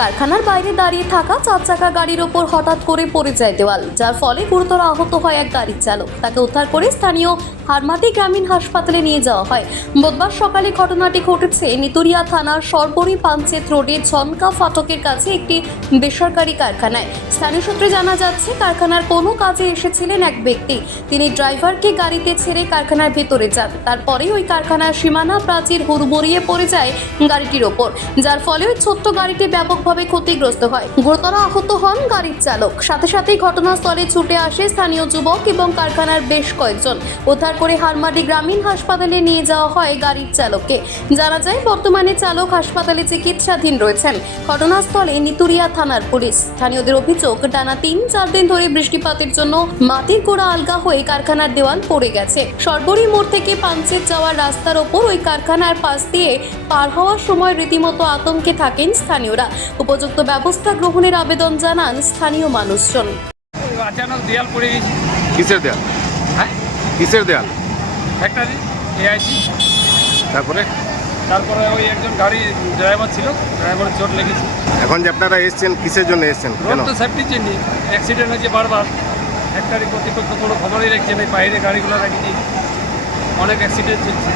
কারখানার বাইরে দাঁড়িয়ে থাকা 4 চাকা গাড়ির ওপর হঠাৎ করে পড়ে যায় দেওয়াল, যার ফলে গুরুতর আহত হয় এক গাড়ির চালক। তাকে উদ্ধার করে স্থানীয় হারমাটি গ্রামীণ হাসপাতালে নিয়ে যাওয়া হয়। বুধবার সকালে ঘটনাটি ঘটেছে নিতুরিয়া থানার সরবরি পাঞ্চেত রোডে ঝনকা ফাটকের কাছে একটি বেসরকারি কারখানায়। স্থানীয় সূত্রে জানা যাচ্ছে, কারখানার কোনো কাজে এসেছিলেন এক ব্যক্তি। তিনি ড্রাইভারকে গাড়িতে ছেড়ে কারখানার ভেতরে যান। তারপরেই ওই কারখানার সীমানা প্রাচীর হুড়মুড়িয়ে পড়ে যায় গাড়িটির ওপর, যার ফলে ওই ছোট্ট গাড়িটি ব্যাপকভাবে ক্ষতিগ্রস্ত হয়। গুরুতর আহত হন গাড়ির চালক। সাথে সাথেই ঘটনাস্থলে ছুটে আসে স্থানীয় যুবক এবং কারখানার বেশ কয়েকজন। উদ্ধার করে হারমাটি গ্রামীণ হাসপাতালে নিয়ে যাওয়া হয় গাড়ির চালককে। জানা যায়, বর্তমানে চালক হাসপাতালে চিকিৎসাধীন রয়েছেন। ঘটনাস্থলে নিতুরিয়া থানার পুলিশ। স্থানীয়দের অভিযোগ, টানা 3-4 দিন ধরে বৃষ্টিপাতের জন্য মাটির গোড়া আলগা হয়ে কারখানার দেওয়াল পড়ে গেছে। সরবরি মোড় থেকে পাঞ্চেত যাওয়ার রাস্তার ওপর ওই কারখানার পাশ দিয়ে পার হওয়ার সময় রীতিমতো আতঙ্কে থাকেন স্থানীয়রা। উপযুক্ত ব্যবস্থা গ্রহণের আবেদন জানান স্থানীয় মানুষজন। अचानक देयाल पड़े गई। কিসের দেয়াল? হ্যাঁ, কিসের দেয়াল? Factory AIC. তারপরে তারপরে ওই একজন গাড়ি ড্রাইভার ছিল, ড্রাইভারের চোট লেগেছে। এখন যে আপনারা এসেছেন কিসের জন্য এসেছেন? কেন? রোড তো সেফটির জন্য। অ্যাক্সিডেন্ট হয়েছে বারবার। ফ্যাক্টরি কর্তৃপক্ষ কোনো খবরই রাখছে না, বাইরে গাড়িগুলো রাখি অনেক অ্যাক্সিডেন্ট চলছে।